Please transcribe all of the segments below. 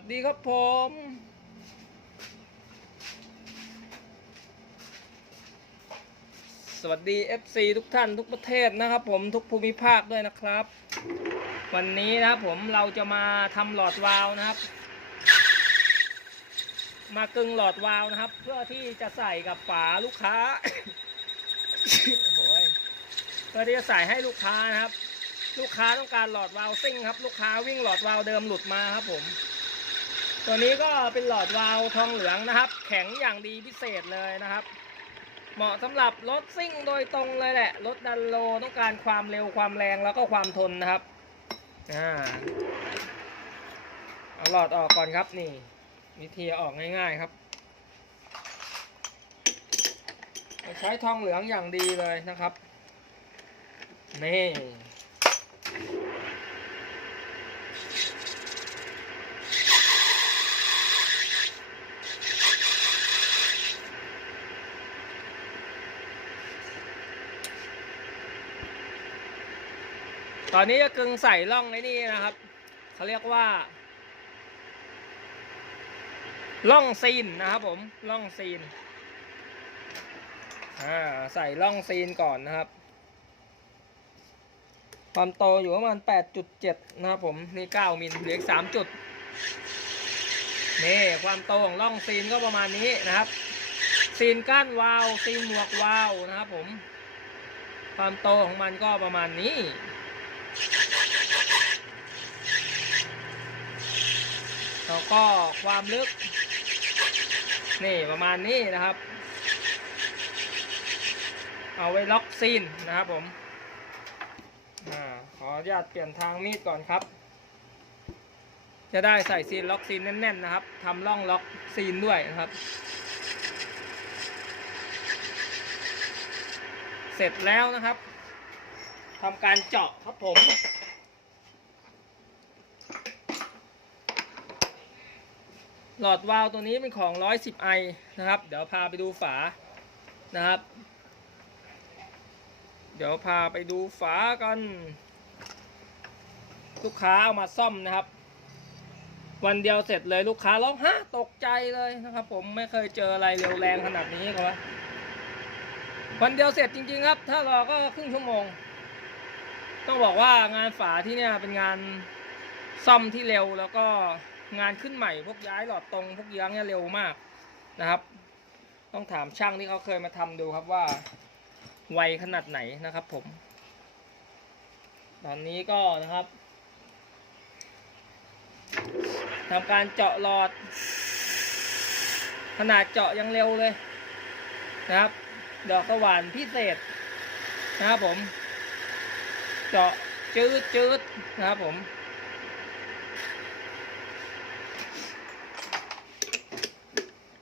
วัสดีครับผม สวัสดี FC ทุกท่านทุกประเทศนะครับผมทุกภูมิภาคด้วยนะครับ วันนี้นะครับผมเราจะมาทำหลอดวาล์วนะครับ มากึ่งหลอดวาล์วนะครับ เพื่อที่จะใส่กับฝาลูกค้าโอ้ยเพื่อที่จะใส่ให้ลูกค้านะครับลูกค้าต้องการหลอดวาล์วซิ่งครับ ลูกค้าวิ่งหลอดวาล์วเดิมหลุดมาครับผม ตัวนี้ก็เป็นหลอดวาล์วทองเหลืองนะครับ แข็งอย่างดีพิเศษเลยนะครับ เหมาะสำหรับรถซิ่งโดยตรงเลยแหละรถดันโลต้องการความเร็วความแรงแล้วก็ความทนนะครับอ่าเอาหลอดออกก่อนครับนี่ วิธีออกง่าย ๆครับใช้ทองเหลืองอย่างดีเลยนะครับนี่ ตอนนี้จะกึงใส่ร่องไอ้นี่นะครับเขาเรียกว่าร่องซีนนะครับผมร่องซีนอ่าใส่ร่องซีนก่อนนะครับ ความโตอยู่ประมาณ 8.7 นะครับผมนี่ 9 มิลเหลืออีก3จุดนี่ความโตของร่องซีนก็ประมาณนี้นะครับ ซีนก้านวาล์วซีนหมวกวาล์วนะครับผม ความโตของมันก็ประมาณนี้ แล้วก็ความลึก นี่ประมาณนี้นะครับ เอาไว้ล็อกซีนนะครับผมอขออนุญาตเปลี่ยนทางมีดก่อนครับ จะได้ใส่ซีนล็อกซีนแน่นๆนะครับทำร่องล็อกซีนด้วยนะครับ เสร็จแล้วนะครับ ทำการเจาะครับผมหลอดวาล์วตัวนี้เป็นของ 110ไอนะครับ เดี๋ยวพาไปดูฝานะครับ เดี๋ยวพาไปดูฝากัน ลูกค้าเอามาซ่อมนะครับ วันเดียวเสร็จเลยลูกค้าร้องฮะตกใจเลยนะครับ ผมไม่เคยเจออะไรเร็วแรงขนาดนี้ครับวันเดียวเสร็จจริง ๆ ครับ ถ้ารอก็ครึ่งชั่วโมง ต้องบอกว่างานฝาที่เนี่ยเป็นงานซ่อมที่เร็วแล้วก็งานขึ้นใหม่พวกย้ายหลอดตรงพวกเยื้องเนี่ยเร็วมากนะครับ ต้องถามช่างที่เขาเคยมาทำดูครับว่าไวขนาดไหนนะครับ ผม ตอนนี้ก็นะครับทำการเจาะหลอด ขนาดเจาะยังเร็วเลยนะครับ ดอกสว่านพิเศษนะครับผม เจาะจืดจืดนะครับผม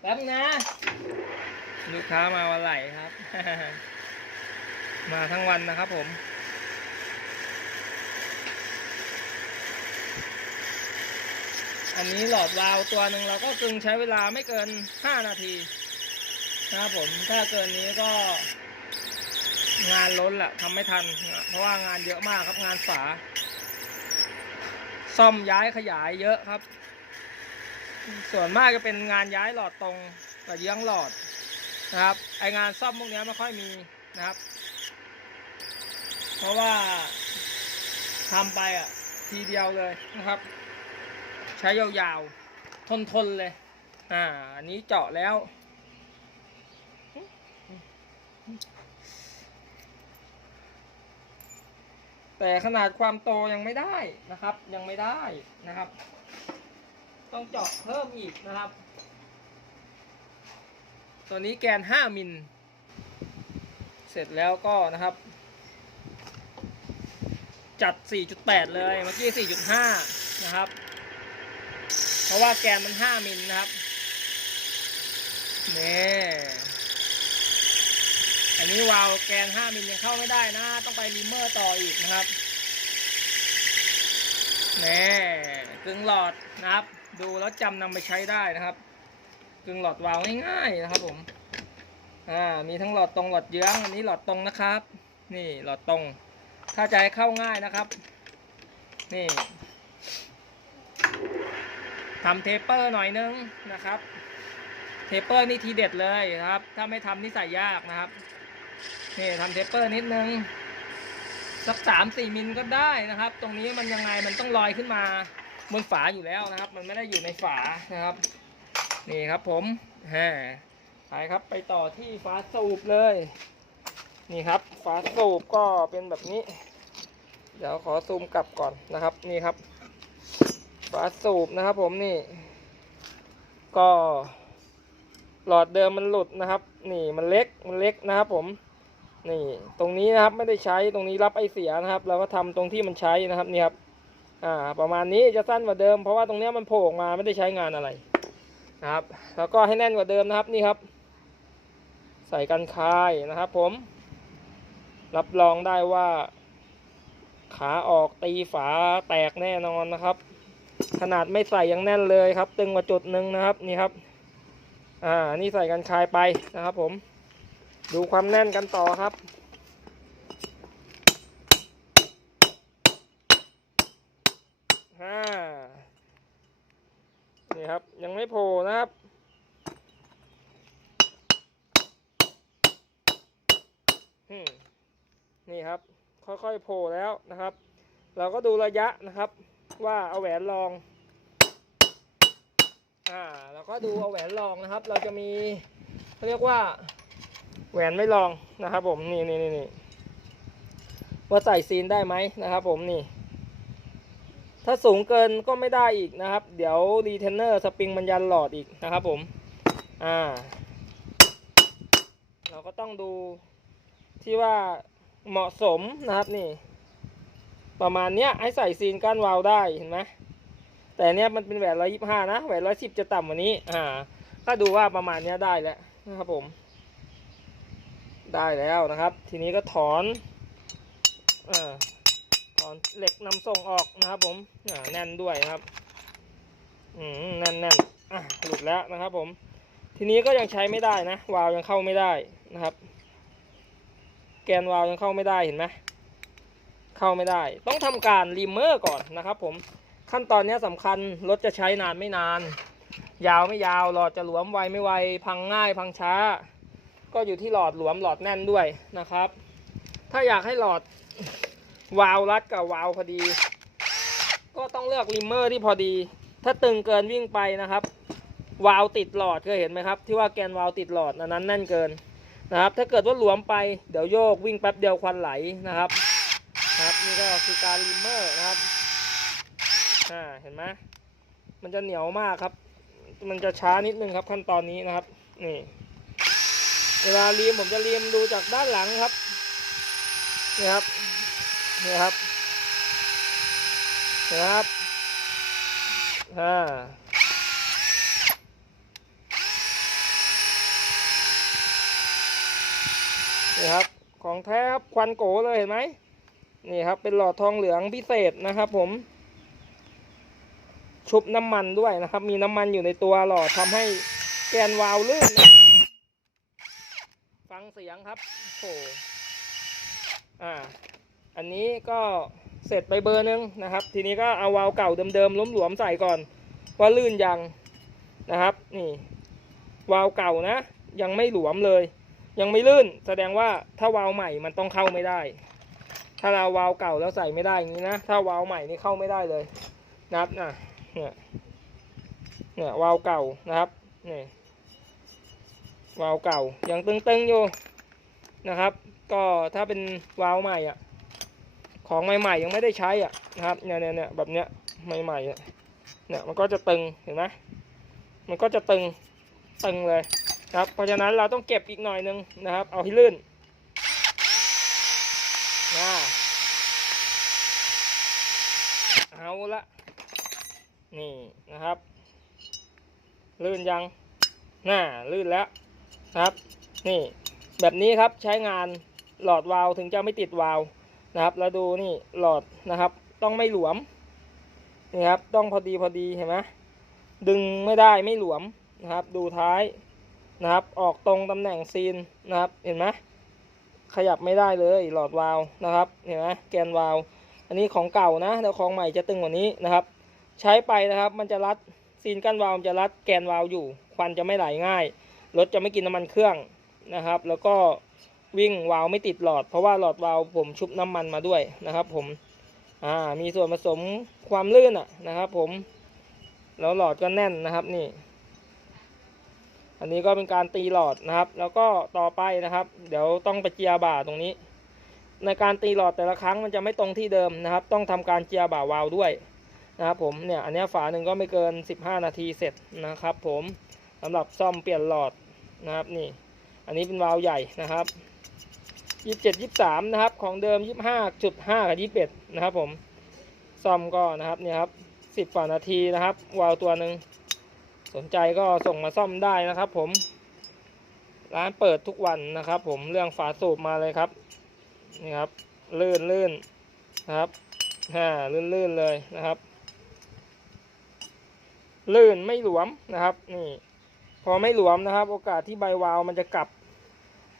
แป๊บนะ ลูกค้ามาวันไหลครับ มาทั้งวันนะครับผมอันนี้หลอดวาวตัวหนึ่งเราก็กึงใช้เวลาไม่เกิน 5 นาทีนะครับผมถ้าเกินนี้ก็ งานล้นแหละทำไม่ทัน เพราะว่างานเยอะมากครับงานฝา ซ่อมย้ายขยายเยอะครับ ส่วนมากจะเป็นงานย้ายหลอดตรงกับเยื้องหลอดนะครับ ไองานซ่อมพวกนี้ไม่ค่อยมีนะครับ เพราะว่าทำไปอะ ทีเดียวเลยนะครับ ใช้ยาวๆ ทนๆเลย อ่า อันนี้เจาะแล้ว แต่ขนาดความโตยังไม่ได้นะครับ ยังไม่ได้นะครับ ต้องเจาะเพิ่มอีกนะครับ ตัวนี้แกน 5 มิล เสร็จแล้วก็นะครับ จัด 4.8 เลยเมื่อกี้ 4.5 นะครับ เพราะว่าแกนมัน 5 มิลนะครับนี่ อันนี้วาล์วแกน 5 มิลยังเข้าไม่ได้นะ ต้องไปริมเมอร์ต่ออีกนะครับนี่กึ่งหลอดนะครับ ดูแล้วจำนำไปใช้ได้นะครับ กึ่งหลอดวาล์วง่ายๆนะครับผมอ่ามีทั้งหลอดตรงหลอดเยื้องอันนี้หลอดตรงนะครับ นี่หลอดตรง ถ้าจะให้เข้าง่ายนะครับ นี่ทำเทปเปอร์หน่อยนึงนะครับ เทปเปอร์นี่ทีเด็ดเลยนะครับ ถ้าไม่ทำนี่ใส่ยากนะครับ ทำเทปเปอร์นิดนึง สักสามสี่มิลก็ได้นะครับ ตรงนี้มันยังไงมันต้องลอยขึ้นมาบนฝาอยู่แล้วนะครับ มันไม่ได้อยู่ในฝานะครับ นี่ครับผมแฮไปครับไปต่อที่ฝาสูบเลย นี่ครับฝาสูบก็เป็นแบบนี้ เดี๋ยวขอซูมกลับก่อนนะครับ นี่ครับฝาสูบนะครับ ผมนี่ ก็หลอดเดิมมันหลุดนะครับ นี่มันเล็กมันเล็กนะครับผม นี่ตรงนี้นะครับไม่ได้ใช้ตรงนี้รับไอเสียนะครับ เราก็ทำตรงที่มันใช้นะครับนี่ครับอ่าประมาณนี้จะสั้นกว่าเดิมเพราะว่าตรงนี้มันโผล่ออกมาไม่ได้ใช้งานอะไรนะครับ แล้วก็ให้แน่นกว่าเดิมนะครับนี่ครับ ใส่กันคายนะครับ ผม รับรองได้ว่า ขาออกตีฝาแตกแน่นอนนะครับ ขนาดไม่ใส่ยังแน่นเลยครับ ตึงกว่าจุดหนึ่งนะครับนี่ครับ อ่านี่ใส่กันคายไปนะครับ ผม ดูความแน่นกันต่อครับห้านี่ครับ ยังไม่โผล่นะครับ นี่ครับ ค่อยๆโผล่แล้วนะครับ เราก็ดูระยะนะครับ ว่าเอาแหวนรอง อ่าเราก็ดูเอาแหวนรองนะครับ เราจะมีเขาเรียกว่า แหวนไม่รองนะครับผมนี่นี่นี่ว่าใส่ซีนได้ไหมนะครับผมนี่ ถ้าสูงเกินก็ไม่ได้อีกนะครับ เดี๋ยวรีเทนเนอร์สปริงมันยันหลอดอีกนะครับผมอ่า เราก็ต้องดูที่ว่าเหมาะสมนะครับนี่ ประมาณเนี้ยให้ใส่ซีนก้านวาล์วได้เห็นไหมแต่เนี้ยมันเป็นแหวนร้อยยี่ห้านะแหวนร้อยสิบจะต่ำกว่านี้อ่า ก็ดูว่าประมาณเนี้ยได้แล้วนะครับผม ได้แล้วนะครับ ทีนี้ก็ถอนเอถอนเหล็กนำส่งออกนะครับผมแน่นด้วยนะครับอืมแน่นแน่นอะหลุดแล้วนะครับ ผม ทีนี้ก็ยังใช้ไม่ได้นะวาล์วยังเข้าไม่ได้นะครับ แกนวาล์วยังเข้าไม่ได้เห็นไหมเข้าไม่ได้ ต้องทำการรีเมอร์ก่อนนะครับ ผมขั้นตอนนี้สำคัญรถจะใช้นานไม่นาน ยาวไม่ยาวหลอดจะหลวมไวไม่ไวพังง่ายพังช้า ก็อยู่ที่หลอดหลวมหลอดแน่นด้วยนะครับ ถ้าอยากให้หลอดวาล์วรัดกับวาล์วพอดี ก็ต้องเลือกริมเมอร์ที่พอดี ถ้าตึงเกินวิ่งไปนะครับ วาล์วติดหลอดเคยเห็นไหมครับ ที่ว่าแกนวาล์วติดหลอดอันนั้นแน่นเกินนะครับ ถ้าเกิดว่าหลวมไปเดี๋ยวโยกวิ่งแป๊บเดียวควันไหลนะครับครับนี่ก็คือการริมเมอร์นะครับอ่าเห็นไหมมันจะเหนียวมากครับ มันจะช้านิดนึงครับขั้นตอนนี้นะครับนี่ เวลาเลียมผมจะเลียมดูจากด้านหลังครับนี่ครับนี่ครับนี่ครับอ่านี่ครับของแท้ครับควันโกเลยเห็นไหมนี่ครับเป็นหลอดทองเหลืองพิเศษนะครับ ผม ชุบน้ำมันด้วยนะครับ มีน้ำมันอยู่ในตัวหลอดทำให้แกนวาล์วลื่นนะ ฟังเสียงครับโอ้อ่า อันนี้ก็เสร็จไปเบอร์หนึงนะครับ ทีนี้ก็เอาวาล์วเก่าเดิมๆล้มหลวมใส่ก่อน ว่าลื่นยังนะครับ นี่ วาล์วเก่านะ ยังไม่หลวมเลย ยังไม่ลื่น แสดงว่าถ้าวาล์วใหม่มันต้องเข้าไม่ได้ ถ้าเราวาล์วเก่าแล้วใส่ไม่ได้อย่างนี้นะ ถ้าวาล์วใหม่นี่เข้าไม่ได้เลย นะครับนะเนี่ยเนี่ยวาล์วเก่านะครับนี่ วาล์วเก่ายังตึงๆอยู่นะครับ ก็ถ้าเป็นวาล์วใหม่อะของใหม่ๆยังไม่ได้ใช้อะนะครับเนี่ยเนี่ยเนี่ยแบบเนี้ยใหม่ๆอะเนี่ยมันก็จะตึงเห็นไหมมันก็จะตึงตึงเลยครับเพราะฉะนั้นเราต้องเก็บอีกหน่อยนึงนะครับ เอาให้ลื่นนะเอาละนี่นะครับ ลื่นยังน่าลื่นแล้ว นะครับนี่แบบนี้ครับใช้งานหลอดวาล์วถึงจะไม่ติดวาล์วนะครับ แล้วดูนี่หลอดนะครับ ต้องไม่หลวมนี่ครับต้องพอดีพอดีเห็นไหมดึงไม่ได้ไม่หลวมนะครับ ดูท้ายนะครับ ออกตรงตำแหน่งซีนนะครับ เห็นไหมขยับไม่ได้เลยหลอดวาล์วนะครับเห็นไหมแกนวาล์วอันนี้ของเก่านะแต่ของใหม่จะตึงกว่านี้นะครับ ใช้ไปนะครับ มันจะรัดซีนกั้นวาล์วมันจะรัดแกนวาล์วอยู่ ควันจะไม่ไหลง่าย รถจะไม่กินน้ำมันเครื่องนะครับ แล้วก็วิ่งวาล์วไม่ติดหลอด เพราะว่าหลอดวาล์วผมชุบน้ำมันมาด้วยนะครับ ผมอ่ามีส่วนผสมความลื่นอะนะครับ ผมแล้วหลอดก็แน่นนะครับนี่ อันนี้ก็เป็นการตีหลอดนะครับ แล้วก็ต่อไปนะครับ เดี๋ยวต้องไปเจียบ่าตรงนี้ ในการตีหลอดแต่ละครั้งมันจะไม่ตรงที่เดิมนะครับ ต้องทำการเจียบ่าวาล์วด้วยนะครับผมเนี่ยอันนี้ฝาหนึ่งก็ไม่เกิน 15 นาทีเสร็จนะครับ ผม สำหรับซ่อมเปลี่ยนหลอดนะครับนี่ อันนี้เป็นวาล์วใหญ่นะครับ27 23นะครับ ของเดิม25.5กับ21นะครับ ผมซ่อมก็นะครับเนี่ยครับ10ฝ่านาทีนะครับ วาล์วตัวหนึ่งสนใจก็ส่งมาซ่อมได้นะครับ ผม ร้านเปิดทุกวันนะครับ ผมเรื่องฝาสูบมาเลยครับนี่ครับลื่นลื่นนะครับฮ่าลื่นลื่นเลยนะครับ ลื่นไม่หลวมนะครับ นี่ อไม่หลวมนะครับ โอกาสที่ใบวาล์วมันจะกลับ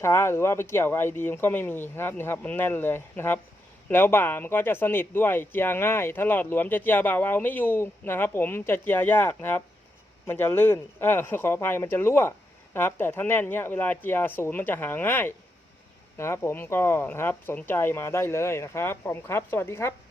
ช้าหรือว่าไปเกี่ยวกับไอดีมันก็ไม่มีนะครับนี่ครับ มันแน่นเลยนะครับ แล้วบ่ามันก็จะสนิทด้วยเจียง่าย ถ้าหลอดหลวมจะเจียบ่าวาวไม่อยู่นะครับ ผมจะเจียยากนะครับ มันจะลื่นเออขออภัยมันจะรั่วนะครับ แต่ถ้าแน่นเนี้ยเวลาเจียศูนย์มันจะหาง่ายนะครับผมก็นะครับสนใจมาได้เลยนะครับขอบคุณครับ สวัสดีครับ